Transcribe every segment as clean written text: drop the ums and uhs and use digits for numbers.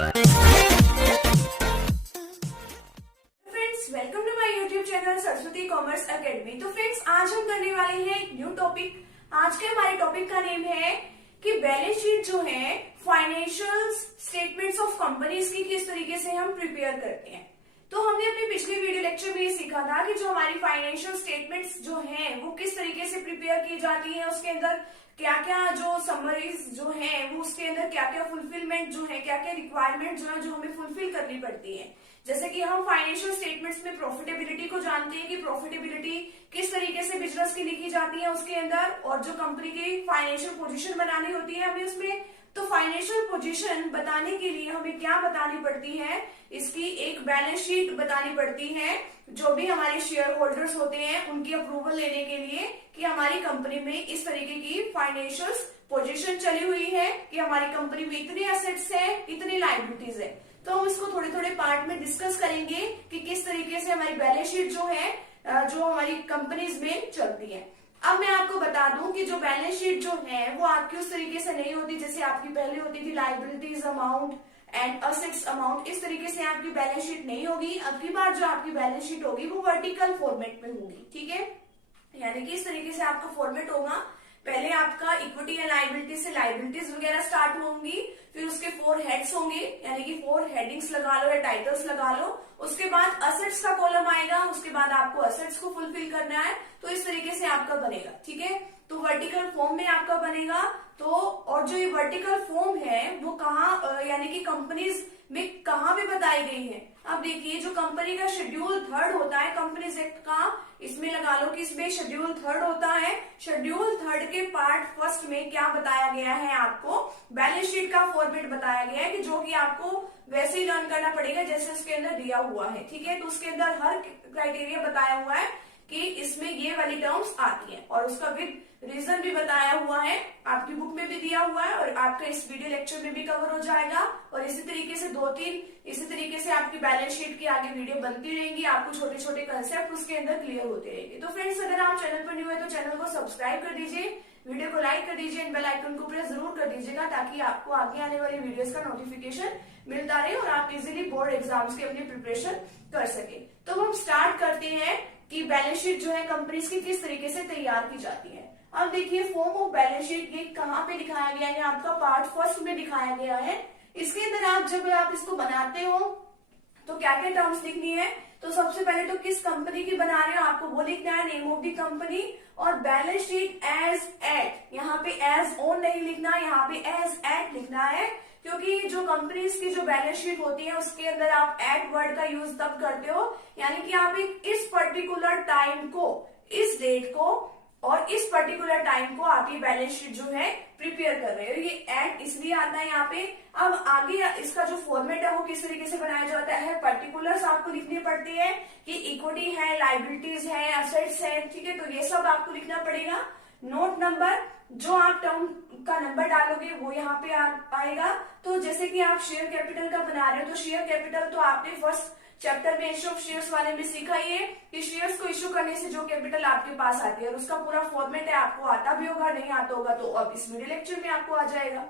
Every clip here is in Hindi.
Welcome to my YouTube channel Saraswati commerce academy. तो फ्रेंड्स, आज हम करने वाले हैं एक न्यू टॉपिक। आज के हमारे टॉपिक का नेम है कि बैलेंस शीट जो है फाइनेंशियल स्टेटमेंट्स ऑफ कंपनीज की किस तरीके से हम प्रिपेयर करते हैं। तो हमने अपने पिछले वीडियो लेक्चर में ये सीखा था कि जो हमारी फाइनेंशियल स्टेटमेंट्स जो हैं वो किस तरीके से प्रिपेयर की जाती है, उसके अंदर क्या क्या जो समरीज जो है वो उसके अंदर क्या क्या फुलफिलमेंट जो है, क्या क्या रिक्वायरमेंट जो है जो हमें फुलफिल करनी पड़ती है। जैसे कि हम फाइनेंशियल स्टेटमेंट्स में प्रॉफिटेबिलिटी को जानते हैं कि प्रॉफिटेबिलिटी किस तरीके से बिजनेस की लिखी जाती है उसके अंदर, और जो कंपनी की फाइनेंशियल पोजीशन बनानी होती है हमें उसमें। तो फाइनेंशियल पोजीशन बताने के लिए हमें क्या बतानी पड़ती है, इसकी एक बैलेंस शीट बतानी पड़ती है। जो भी हमारे शेयर होल्डर्स होते हैं उनकी अप्रूवल लेने के लिए कि हमारी कंपनी में इस तरीके की फाइनेंशियल पोजीशन चली हुई है कि हमारी कंपनी में इतने एसेट्स है, इतनी लायबिलिटीज है। तो हम इसको थोड़े थोड़े पार्ट में डिस्कस करेंगे कि किस तरीके से हमारी बैलेंस शीट जो है जो हमारी कंपनीज में चलती है। अब मैं आपको बता दूं कि जो बैलेंस शीट जो है वो आपकी उस तरीके से नहीं होती जैसे आपकी पहले होती थी liabilities amount and assets amount. इस तरीके से आपकी बैलेंस शीट नहीं होगी। अब की बार जो आपकी बैलेंस शीट होगी वो वर्टिकल फॉर्मेट में होगी, ठीक है। यानी कि इस तरीके से आपका फॉर्मेट होगा। पहले आपका इक्विटी एंड लायबिलिटी से लायबिलिटीज वगैरह स्टार्ट होंगी, फिर उसके 4 हेड्स होंगे, यानी कि 4 हेडिंग्स लगा लो या टाइटल्स लगा लो। उसके बाद असेट्स का कॉलम आएगा, उसके बाद आपको असेट्स को फुलफिल करना है। तो इस तरीके से आपका बनेगा, ठीक है। तो वर्टिकल फॉर्म में आपका बनेगा। तो और जो ये वर्टिकल फॉर्म है वो कहाँ यानी कि कंपनीज में कहाँ पे बताई गई है। अब देखिए, जो कंपनी का शेड्यूल 3 होता है कंपनीज एक्ट का, इसमें लगा लो कि इसमें शेड्यूल 3 होता है। शेड्यूल 3 के पार्ट 1 में क्या बताया गया है, आपको बैलेंस शीट का फॉर्मेट बताया गया है कि जो कि आपको वैसे ही लर्न करना पड़ेगा जैसे उसके अंदर दिया हुआ है, ठीक है। तो उसके अंदर हर क्राइटेरिया बताया हुआ है कि इसमें ये वाली टर्म्स आती हैं, और उसका विद रीजन भी बताया हुआ है, आपकी बुक में भी दिया हुआ है और आपका इस वीडियो लेक्चर में भी कवर हो जाएगा। और इसी तरीके से 2-3 इसी तरीके से आपकी बैलेंस शीट की आगे वीडियो बनती रहेंगी, आपको छोटे छोटे कंसेप्ट उसके अंदर क्लियर होते रहेंगे। तो फ्रेंड्स, अगर आप चैनल पर न्यू है तो चैनल को सब्सक्राइब कर दीजिए, वीडियो को लाइक कर दीजिए, बेल आइकन को प्रेस जरूर कर दीजिएगा ताकि आपको आगे आने वाली वीडियोस का नोटिफिकेशन मिलता रहे और आप इजीली बोर्ड एग्जाम्स की अपनी प्रिपरेशन कर सके। तो हम स्टार्ट करते हैं कि बैलेंस शीट जो है कंपनीज की किस तरीके से तैयार की जाती है। अब देखिए, फॉर्म ऑफ बैलेंस शीट ये कहाँ पे दिखाया गया है, आपका पार्ट 1 में दिखाया गया है। इसके अंदर आप जब आप इसको बनाते हो तो क्या क्या टर्म्स लिखनी है। तो सबसे पहले तो किस कंपनी की बना रहे हो आपको वो लिखना है, नेम ऑफ द कंपनी, और बैलेंस शीट एज एट, यहाँ पे एज ऑन नहीं लिखना, यहाँ पे एज एट लिखना है। क्योंकि जो कंपनीज की जो बैलेंस शीट होती है उसके अंदर आप एट वर्ड का यूज तब करते हो, यानी कि आप एक इस पर्टिकुलर टाइम को, इस डेट को और इस पर्टिकुलर टाइम को आप ये बैलेंस शीट जो है प्रिपेयर कर रहे हो। ये एट इसलिए आता है यहाँ पे। अब आगे इसका जो फॉर्मेट है वो किस तरीके से बनाया जाता है, पर्टिकुलर्स आपको लिखने पड़ते हैं कि इक्विटी है, लायबिलिटीज है, एसेट्स है, ठीक है। तो ये सब आपको लिखना पड़ेगा। नोट नंबर, जो आप टर्म का नंबर डालोगे वो यहाँ पे आएगा। तो जैसे कि आप शेयर कैपिटल का बना रहे हो तो शेयर कैपिटल तो आपने फर्स्ट चैप्टर में इश्यू ऑफ शेयर्स वाले में सीखा ही है कि शेयर्स को इश्यू करने से जो कैपिटल आपके पास आती है, और उसका पूरा फॉर्मेट है, आपको आता भी होगा, नहीं आता होगा तो अब इस वीडियो लेक्चर में आपको आ जाएगा,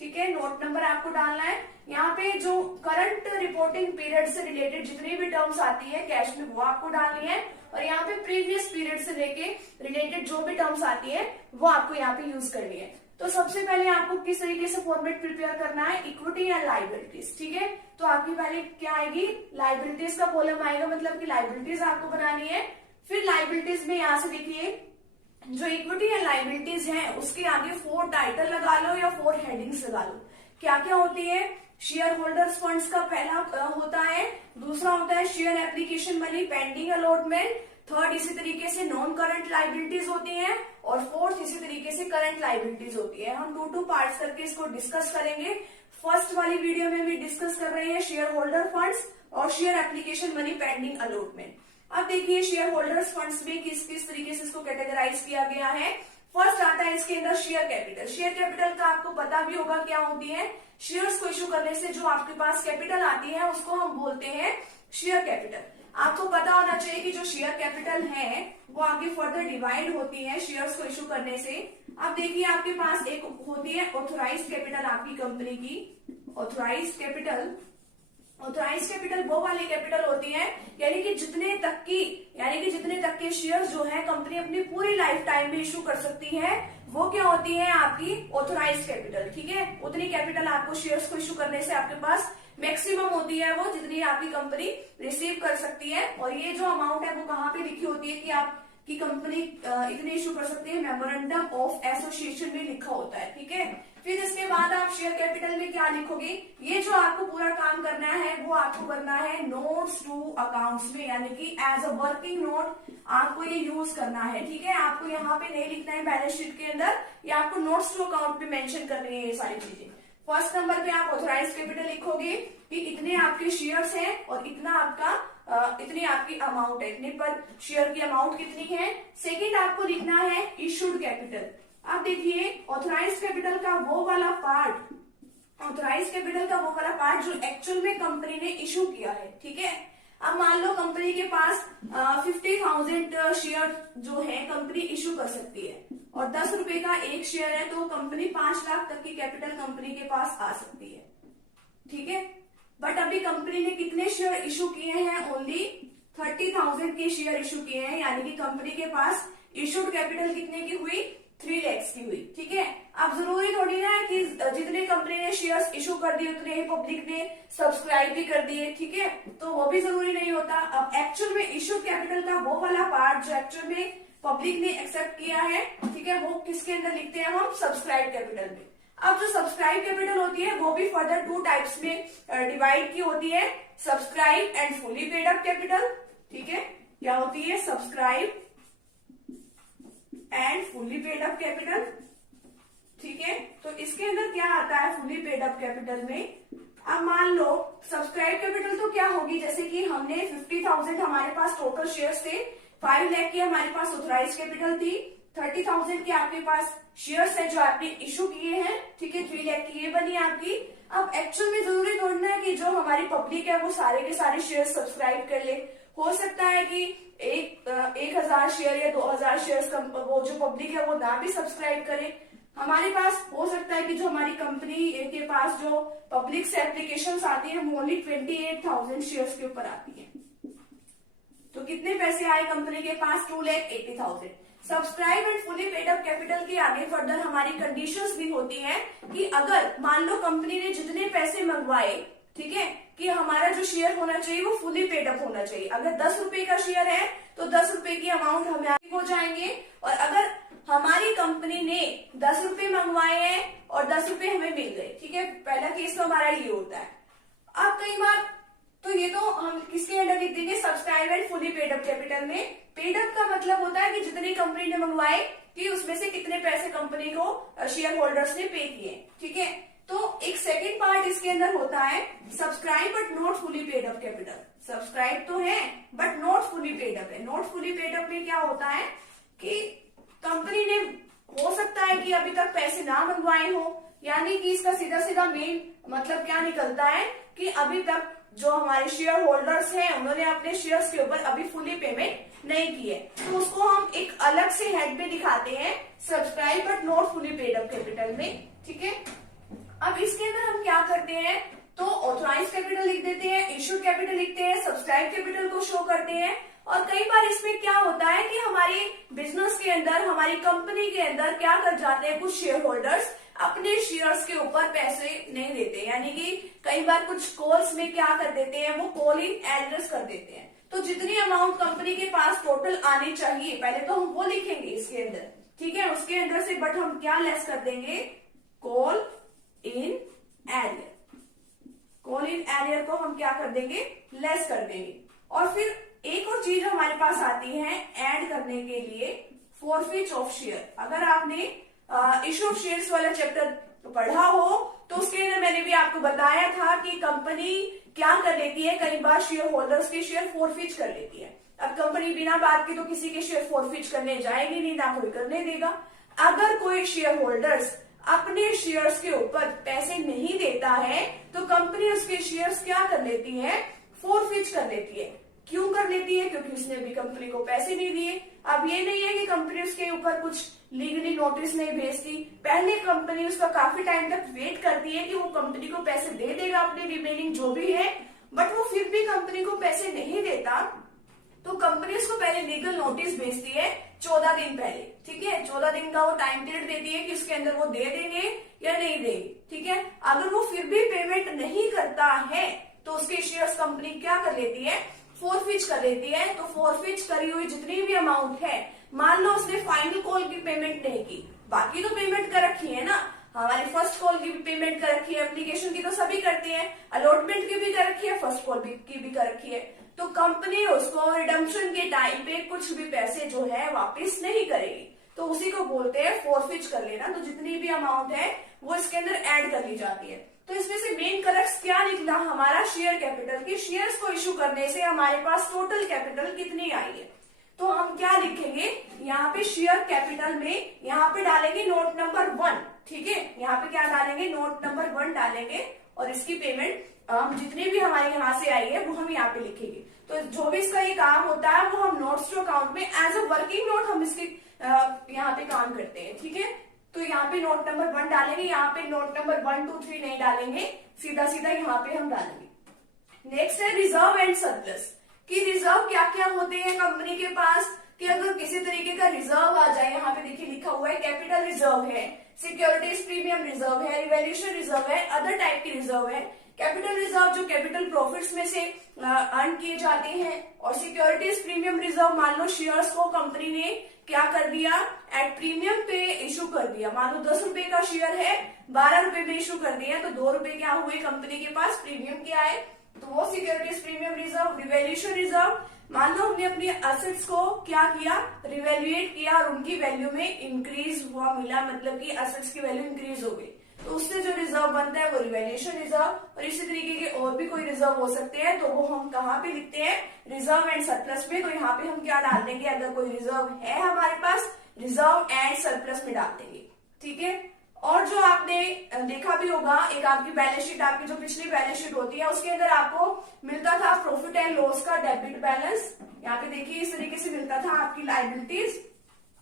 ठीक है। नोट नंबर आपको डालना है। यहाँ पे जो करंट रिपोर्टिंग पीरियड से रिलेटेड जितनी भी टर्म्स आती है कैश में वो आपको डालनी है, और यहाँ पे प्रीवियस पीरियड से लेके रिलेटेड जो भी टर्म्स आती है वो आपको यहाँ पे यूज करनी है। तो सबसे पहले आपको किस तरीके से फॉर्मेट प्रिपेयर करना है, इक्विटी या लायबिलिटीज, ठीक है। तो आपकी पहले क्या आएगी, लायबिलिटीज का कॉलम आएगा, मतलब कि लायबिलिटीज आपको बनानी है। फिर लायबिलिटीज में यहाँ से देखिए जो इक्विटी या लायबिलिटीज है उसके आगे 4 टाइटल लगा लो या 4 हेडिंग्स लगा लो। क्या क्या होती है, शेयर होल्डर्स फंड्स का पहला होता है, दूसरा होता है share application money pending allotment, third इसी तरीके से नॉन करंट लायबिलिटीज होती हैं, और फोर्थ इसी तरीके से करंट लायबिलिटीज होती है। हम 2 पार्ट्स करके इसको डिस्कस करेंगे। फर्स्ट वाली वीडियो में भी डिस्कस कर रहे हैं शेयर होल्डर फंड्स और share application money pending allotment. अब देखिए शेयर होल्डर्स फंड्स में किस किस तरीके से इसको कैटेगराइज किया गया है। फर्स्ट आता है इसके अंदर शेयर कैपिटल। शेयर कैपिटल का आपको पता भी होगा क्या होती है, शेयर्स को इश्यू करने से जो आपके पास कैपिटल आती है उसको हम बोलते हैं शेयर कैपिटल। आपको पता होना चाहिए कि जो शेयर कैपिटल है वो आगे फर्दर डिवाइड होती है शेयर्स को इश्यू करने से। अब देखिए आपके पास एक होती है ऑथोराइज्ड कैपिटल आपकी कंपनी की, ऑथराइज्ड कैपिटल, ऑथराइज कैपिटल वो वाली कैपिटल होती है यानी कि जितने तक के शेयर जो है कंपनी अपनी पूरी लाइफ टाइम में इशू कर सकती है, वो क्या होती है आपकी ऑथराइज कैपिटल। ठीक है, उतनी कैपिटल आपको शेयर्स को इशू करने से आपके पास मैक्सिमम होती है, वो जितनी आपकी कंपनी रिसीव कर सकती है। और ये जो अमाउंट है वो कहाँ पे लिखी होती है कि आपकी कंपनी इतने इशू कर सकती है, मेमोरेंडम ऑफ एसोसिएशन में लिखा होता है। ठीक है, फिर इसके बाद आप शेयर कैपिटल में क्या लिखोगे, ये जो आपको पूरा काम करना है वो आपको करना है नोट्स टू अकाउंट्स में, यानी कि एज अ वर्किंग नोट आपको ये यूज करना है। ठीक है, आपको यहाँ पे नहीं लिखना है बैलेंस शीट के अंदर, ये आपको नोट्स टू अकाउंट पे मेंशन करनी है ये सारी चीजें। फर्स्ट नंबर पे आप ऑथराइज कैपिटल लिखोगे कि इतने आपके शेयर्स हैं और इतना आपका इतनी आपकी अमाउंट है, इतने पर शेयर की अमाउंट कितनी है। सेकेंड आपको लिखना है इशूड कैपिटल। अब देखिए ऑथराइज कैपिटल का वो वाला पार्ट, ऑथराइज कैपिटल का वो वाला पार्ट जो एक्चुअल में कंपनी ने इशू किया है। ठीक है, अब मान लो कंपनी के पास 50,000 शेयर जो है कंपनी इशू कर सकती है और 10 रुपए का एक शेयर है, तो कंपनी 5 लाख तक की कैपिटल कंपनी के पास आ सकती है। ठीक है, बट अभी कंपनी ने कितने शेयर इशू किए हैं, ओनली 30,000 के शेयर इशू किए हैं, यानी कि कंपनी के पास इशूड कैपिटल कितने की हुई, 3 लाख की हुई। ठीक है, अब जरूरी थोड़ी ना है कि जितने कंपनी ने शेयर्स इशू कर दिए उतने ही पब्लिक ने सब्सक्राइब भी कर दिए। ठीक है, तो वो भी जरूरी नहीं होता। अब एक्चुअल में इशूड कैपिटल का वो वाला पार्ट जो एक्चुअल में पब्लिक ने एक्सेप्ट किया है, ठीक है, वो किसके अंदर लिखते हैं हम, सब्सक्राइब कैपिटल में। अब जो सब्सक्राइब कैपिटल होती है वो भी फर्दर 2 टाइप्स में डिवाइड की होती है, subscribe and fully paid up capital. ठीक है, क्या होती है, subscribe and fully paid up capital. ठीक है, तो इसके अंदर क्या आता है फुली पेड अप कैपिटल में। अब मान लो सब्सक्राइब कैपिटल तो क्या होगी, जैसे कि हमने 50,000 हमारे पास टोटल शेयर्स थे, 5 लाख की हमारे पास ऑथराइज कैपिटल थी, 30,000 के आपके पास शेयर्स है जो आपने इशू किए हैं। ठीक है, 3 लाख की ये बनी आपकी। अब एक्चुअल में जरूरी थोड़ा है कि जो हमारी पब्लिक है वो सारे के सारे शेयर सब्सक्राइब कर ले। हो सकता है कि 1,000 शेयर या 2,000 शेयर वो जो पब्लिक है वो ना भी सब्सक्राइब करे। हमारे पास हो सकता है कि जो हमारी कंपनी के पास जो पब्लिक से एप्लीकेशन आती है वो ओनली 28,000 शेयर्स के ऊपर आती है। तो कितने पैसे आए कंपनी के पास, 2,80,000। Subscribe and fully paid up capital के आगे फर्दर हमारी कंडीशंस भी होती हैं कि अगर मान लो कंपनी ने जितने पैसे मंगवाए, ठीक है, कि हमारा जो शेयर होना चाहिए वो फुली पेड अप होना चाहिए। अगर 10 रुपए का शेयर है तो 10 रुपए की अमाउंट हमें हो जाएंगे, और अगर हमारी कंपनी ने 10 रुपए मंगवाए हैं और 10 रुपए हमें मिल गए, ठीक है, पहला केस तो हमारा ये होता है। अब कई बार तो ये तो हम किसके अंडर लिख देंगे, subscribe and fully paid up capital में। पेड अप का मतलब होता है कि जितनी कंपनी ने मंगवाए कि उसमें से कितने पैसे कंपनी को शेयर होल्डर्स ने पे किए। ठीक है, तो एक सेकेंड पार्ट इसके अंदर होता है subscribe but not fully paid up capital. Subscribe तो है but not fully paid up है। नॉट फुली पेड अप में क्या होता है कि कंपनी ने हो सकता है कि अभी तक पैसे ना मंगवाए हो, यानी कि इसका सीधा सीधा मेन मतलब क्या निकलता है कि अभी तक जो हमारे शेयर होल्डर्स हैं उन्होंने अपने शेयर्स के ऊपर अभी फुली पेमेंट नहीं की है, तो उसको हम एक अलग से हेड में दिखाते हैं subscribe but not fully paid up capital में। ठीक है, अब इसके अंदर हम क्या करते हैं, तो ऑथराइज कैपिटल लिख देते हैं, इशूड कैपिटल लिखते हैं, सब्सक्राइब कैपिटल को शो करते हैं। और कई बार इसमें क्या होता है कि हमारे बिजनेस के अंदर, हमारी कंपनी के अंदर क्या कर जाते हैं, कुछ शेयर होल्डर्स अपने शेयर्स के ऊपर पैसे नहीं देते, यानी कि कई बार कुछ कॉल्स में क्या कर देते हैं, वो कॉल इन एड्रेस कर देते हैं। तो जितनी अमाउंट कंपनी के पास टोटल आनी चाहिए पहले तो हम वो लिखेंगे इसके अंदर, ठीक है, उसके अंदर से बट हम क्या लेस कर देंगे, call in arrear. Call in arrear को हम क्या कर देंगे, लेस कर देंगे। और फिर एक और चीज हमारे पास आती है ऐड करने के लिए, फॉरफिट ऑफ शेयर। अगर आपने इशू ऑफ शेयर्स वाला चैप्टर पढ़ा हो तो उसके अंदर मैंने भी आपको बताया था कि कंपनी क्या कर लेती है, कई बार शेयर होल्डर्स के शेयर फॉरफिट कर लेती है। अब कंपनी बिना बात के तो किसी के शेयर फॉरफिट करने जाएगी नहीं, ना कोई करने देगा। अगर कोई शेयर होल्डर्स अपने शेयर्स के ऊपर पैसे नहीं देता है तो कंपनी उसके शेयर्स क्या कर लेती है, फॉरफिट कर लेती है। क्यों कर लेती है, क्योंकि उसने अभी कंपनी को पैसे नहीं दिए। अब ये नहीं है कि कंपनी उसके ऊपर कुछ लीगली नोटिस नहीं भेजती, पहले कंपनी उसका काफी टाइम तक वेट करती है कि वो कंपनी को पैसे दे देगा अपनी रिमेनिंग जो भी है, बट वो फिर भी कंपनी को पैसे नहीं देता तो कंपनी उसको पहले लीगल नोटिस भेजती है 14 दिन पहले, ठीक है। 14 दिन का वो टाइम पीरियड देती है कि उसके अंदर वो दे देंगे या नहीं देंगे, ठीक है। अगर वो फिर भी पेमेंट नहीं करता है तो उसके शेयर्स कंपनी क्या कर लेती है, फोरफिच कर लेती है। तो फोरफिच करी हुई जितनी भी अमाउंट है, मान लो उसने फाइनल कॉल की पेमेंट नहीं की, बाकी तो पेमेंट कर रखी है ना, हमारी फर्स्ट कॉल की भी पेमेंट कर रखी है, एप्लीकेशन की तो सभी करते हैं, अलॉटमेंट की भी कर रखी है, फर्स्ट कॉल की भी कर रखी है, तो कंपनी उसको रिडम्पशन के टाइम पे कुछ भी पैसे जो है वापस नहीं करेगी, तो उसी को बोलते हैं फोरफिच कर लेना। तो जितनी भी अमाउंट है वो इसके अंदर ऐड कर ली जाती है। तो इसमें से मेन करेक्ट क्या निकला हमारा, शेयर कैपिटल की शेयर्स को इश्यू करने से हमारे पास टोटल कैपिटल कितनी आई है। तो हम क्या लिखेंगे यहाँ पे, शेयर कैपिटल में यहाँ पे डालेंगे नोट नंबर 1, ठीक है। यहाँ पे क्या डालेंगे, नोट नंबर 1 डालेंगे और इसकी पेमेंट हम जितनी भी हमारे यहाँ से आई है वो हम यहाँ पे लिखेंगे। तो जो भी इसका ये काम होता है वो हम नोट्स टू अकाउंट में एज अ वर्किंग नोट हम इसके यहाँ पे काम करते हैं, ठीक है। तो यहाँ पे नोट नंबर 1 डालेंगे, यहाँ पे नोट नंबर 1, 2, 3 नहीं डालेंगे, सीधा सीधा यहाँ पे हम डालेंगे। नेक्स्ट है रिजर्व एंड सरप्लस, कि रिजर्व क्या क्या होते हैं कंपनी के पास, कि अगर किसी तरीके का रिजर्व आ जाए, यहाँ पे देखिए लिखा हुआ है कैपिटल रिजर्व है, सिक्योरिटीज प्रीमियम रिजर्व है, रिवैल्यूएशन रिजर्व है, अदर टाइप की रिजर्व है। कैपिटल रिजर्व जो कैपिटल प्रॉफिट्स में से अर्न किए जाते हैं, और सिक्योरिटीज प्रीमियम रिजर्व मान लो शेयर्स को कंपनी ने क्या कर दिया, एट प्रीमियम पे इशू कर दिया, मान लो 10 रुपए का शेयर है 12 रुपए में इशू कर दिया, तो 2 रुपए क्या हुए कंपनी के पास, प्रीमियम क्या है, तो वो securities premium reserve. Revaluation reserve, मान लो हमने अपनी एसेट्स को क्या किया, रिवैल्यूएट किया और उनकी वैल्यू में इंक्रीज हुआ मिला, मतलब कि एसेट्स की वैल्यू इंक्रीज हो गई, तो उससे जो रिजर्व बनता है वो रिवैल्यूएशन रिजर्व। और इसी तरीके के और भी कोई रिजर्व हो सकते हैं, तो वो हम कहाँ पे लिखते हैं, रिजर्व एंड सरप्लस में। तो यहाँ पे हम क्या डाल देंगे, अगर कोई रिजर्व है हमारे पास, रिजर्व एंड सरप्लस में डाल देंगे, ठीक है। और जो आपने देखा भी होगा, एक आपकी बैलेंस शीट, आपकी जो पिछली बैलेंस शीट होती है उसके अंदर आपको मिलता था प्रॉफिट एंड लॉस का डेबिट बैलेंस। यहाँ पे देखिए इस तरीके से मिलता था, आपकी लायबिलिटीज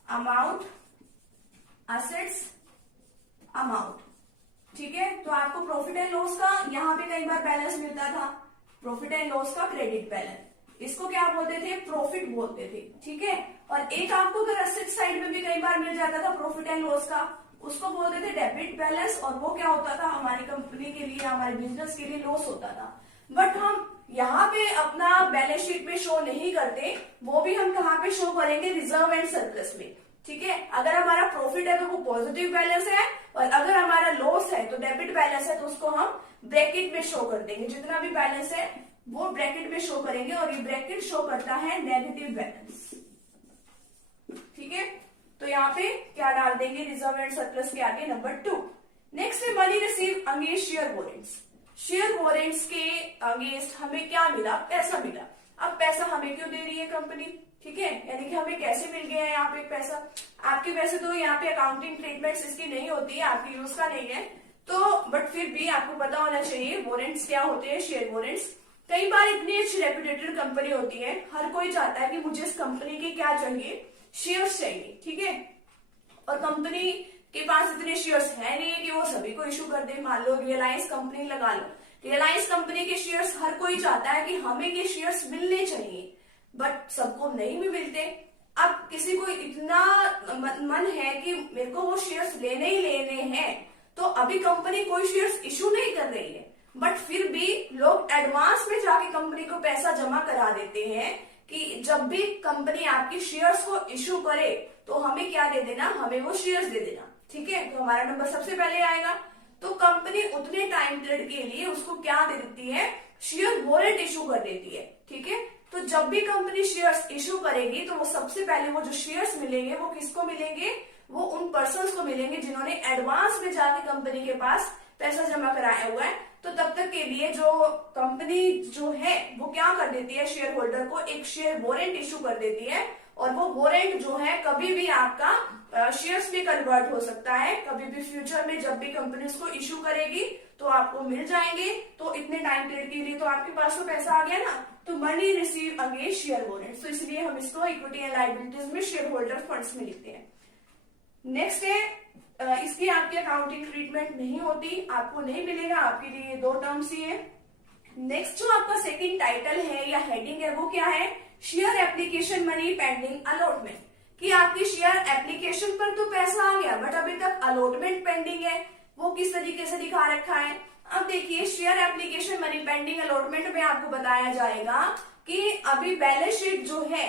अमाउंट, एसेट्स अमाउंट, ठीक है। तो आपको प्रॉफिट एंड लॉस का यहाँ पे कई बार बैलेंस मिलता था, प्रॉफिट एंड लॉस का क्रेडिट बैलेंस, इसको क्या बोलते थे, प्रॉफिट बोलते थे, ठीक है। और एक आपको अगर एसेट साइड में भी कई बार मिल जाता था प्रॉफिट एंड लॉस का, उसको बोलते थे डेबिट बैलेंस, और वो क्या होता था, हमारी कंपनी के लिए, हमारे बिजनेस के लिए लॉस होता था। बट हम यहाँ पे अपना बैलेंस शीट में शो नहीं करते, वो भी हम कहाँ पे शो करेंगे, रिजर्व एंड सरप्लस में, ठीक है। अगर हमारा प्रॉफिट है तो वो पॉजिटिव बैलेंस है, और अगर हमारा लॉस है तो डेबिट बैलेंस है, तो उसको हम ब्रैकेट में शो कर देंगे, जितना भी बैलेंस है वो ब्रैकेट में शो करेंगे, और ये ब्रैकेट शो करता है नेगेटिव बैलेंस, ठीक है। तो यहाँ पे क्या डाल देंगे, रिजर्व एंड सरप्लस के आगे नंबर 2। नेक्स्ट है money receive against share warrants. Share warrants के अगेंस्ट हमें क्या मिला, पैसा मिला। अब पैसा हमें क्यों दे रही है कंपनी, ठीक है, यानी कि हमें कैसे मिल गया है यहाँ पे पैसा। आपके वैसे तो यहाँ पे अकाउंटिंग ट्रीटमेंट्स इसकी नहीं होती है, आपकी यूज का नहीं है, तो बट फिर भी आपको पता होना चाहिए वॉरेंट्स क्या होते हैं। शेयर वॉरेंट्स कई बार इतनी अच्छी रेप्यूटेटेड कंपनी होती है, हर कोई चाहता है कि मुझे इस कंपनी के क्या चाहिए, शेयर्स चाहिए, ठीक है। और कंपनी के पास इतने शेयर्स है नहीं कि वो सभी को इशू कर दे। मान लो रिलायंस कंपनी लगा लो, रिलायंस कंपनी के शेयर्स हर कोई चाहता है कि हमें ये शेयर्स मिलने चाहिए, बट सबको नहीं भी मिलते। अब किसी को इतना मन है कि मेरे को वो शेयर्स लेने ही लेने हैं, तो अभी कंपनी कोई शेयर्स इशू नहीं कर रही है, बट फिर भी लोग एडवांस में जाके कंपनी को पैसा जमा करा देते हैं कि जब भी कंपनी आपकी शेयर्स को इशू करे तो हमें क्या दे देना, हमें वो शेयर्स दे देना, ठीक है। तो हमारा नंबर सबसे पहले आएगा। तो कंपनी उतने टाइम पीरियड के लिए उसको क्या दे देती है, शेयर वॉरेंट इशू कर देती है, ठीक है। तो जब भी कंपनी शेयर्स इशू करेगी तो वो सबसे पहले वो जो शेयर्स मिलेंगे वो किसको मिलेंगे, वो उन पर्सन्स को मिलेंगे जिन्होंने एडवांस में जाके कंपनी के पास पैसा जमा कराया हुआ है। तो तब तक के लिए जो कंपनी जो है वो क्या कर देती है, शेयर होल्डर को एक शेयर वॉरेंट इशू कर देती है, और वो वॉरेंट जो है कभी भी आपका शेयर्स में कन्वर्ट हो सकता है। कभी भी फ्यूचर में जब भी कंपनी उसको इशू करेगी तो आपको मिल जाएंगे। तो इतने टाइम पीरियड के लिए तो आपके पास तो पैसा आ गया ना, तो money receive against share holders, तो इसलिए हम इसको इक्विटी एंड लायबिलिटीज में शेयर होल्डर फंड्स में लिखते हैं। नेक्स्ट है, इसकी आपकी अकाउंटिंग ट्रीटमेंट नहीं होती, आपको नहीं मिलेगा, आपके लिए दो टर्म्स ही है। नेक्स्ट जो आपका सेकंड टाइटल है या हेडिंग है वो क्या है, share application money pending allotment, कि आपकी शेयर एप्लीकेशन पर तो पैसा आ गया बट अभी तक अलॉटमेंट पेंडिंग है। वो किस तरीके से दिखा रखा है, अब देखिए share application money pending allotment में आपको बताया जाएगा कि अभी बैलेंस शीट जो है,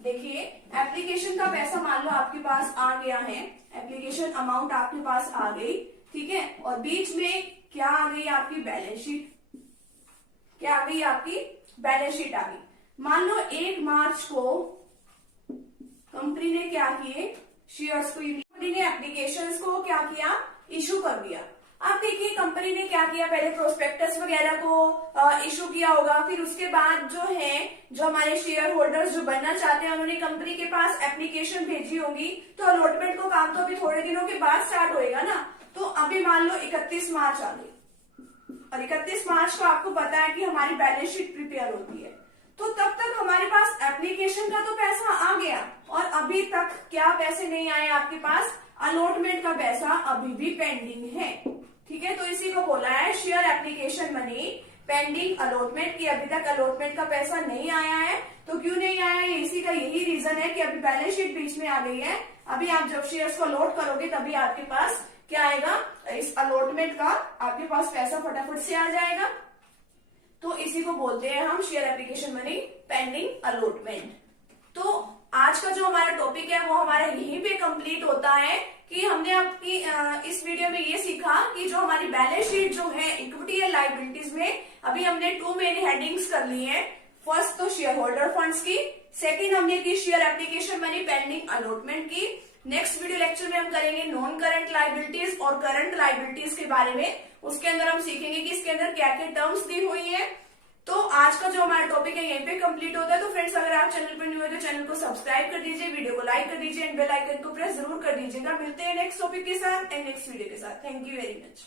देखिए एप्लीकेशन का पैसा मान लो आपके पास आ गया है, एप्लीकेशन अमाउंट आपके पास आ गई, ठीक है, और बीच में क्या आ गई आपकी बैलेंस शीट, क्या आ गई आपकी बैलेंस शीट आ गई। मान लो 1 मार्च को कंपनी ने क्या किए, शेयर्स को, कंपनी ने एप्लीकेशंस को क्या किया, इशू कर दिया। अब देखिए कंपनी ने क्या किया, पहले प्रोस्पेक्टस वगैरह को इशू किया होगा, फिर उसके बाद जो है, जो हमारे शेयर होल्डर्स जो बनना चाहते हैं उन्होंने कंपनी के पास एप्लीकेशन भेजी होगी, तो अलॉटमेंट को काम तो अभी थोड़े दिनों के बाद स्टार्ट होएगा ना। तो अभी मान लो 31 मार्च आ गई, और 31 मार्च को आपको पता है कि हमारी बैलेंस शीट प्रिपेयर होती है, तो तब तक हमारे पास एप्लीकेशन का तो पैसा आ गया, और अभी तक क्या पैसे नहीं आए आपके पास, अलॉटमेंट का पैसा अभी भी पेंडिंग है, ठीक है। तो इसी को बोला है share application money pending allotment, की अभी तक अलॉटमेंट का पैसा नहीं आया है। तो क्यों नहीं आया है, इसी का यही रीजन है कि अभी बैलेंस शीट बीच में आ गई है, अभी आप जब शेयर्स को अलॉट करोगे तभी आपके पास क्या आएगा, इस अलॉटमेंट का आपके पास पैसा फटाफट से आ जाएगा। तो इसी को बोलते हैं हम share application money pending allotment. तो आज का जो हमारा टॉपिक है वो हमारा यहीं पे कंप्लीट होता है, कि हमने आपकी इस वीडियो में ये सीखा कि जो हमारी बैलेंस शीट जो है इक्विटी एंड लायबिलिटीज में, अभी हमने 2 मेन हेडिंग्स कर ली हैं। फर्स्ट तो शेयर होल्डर फंड्स की, सेकंड हमने की share application money pending allotment की। नेक्स्ट वीडियो लेक्चर में हम करेंगे नॉन करंट लायबिलिटीज और करंट लायबिलिटीज के बारे में, उसके अंदर हम सीखेंगे कि इसके अंदर क्या क्या टर्म्स दी हुई है। तो आज का जो हमारा टॉपिक है यहीं पे कंप्लीट होता है। तो फ्रेंड्स अगर आप चैनल पर न्यू है तो चैनल को सब्सक्राइब कर दीजिए, वीडियो को लाइक कर दीजिए एंड बेल आइकन को प्रेस जरूर कर दीजिएगा। मिलते हैं नेक्स्ट टॉपिक के साथ एंड नेक्स्ट वीडियो के साथ। Thank you very much.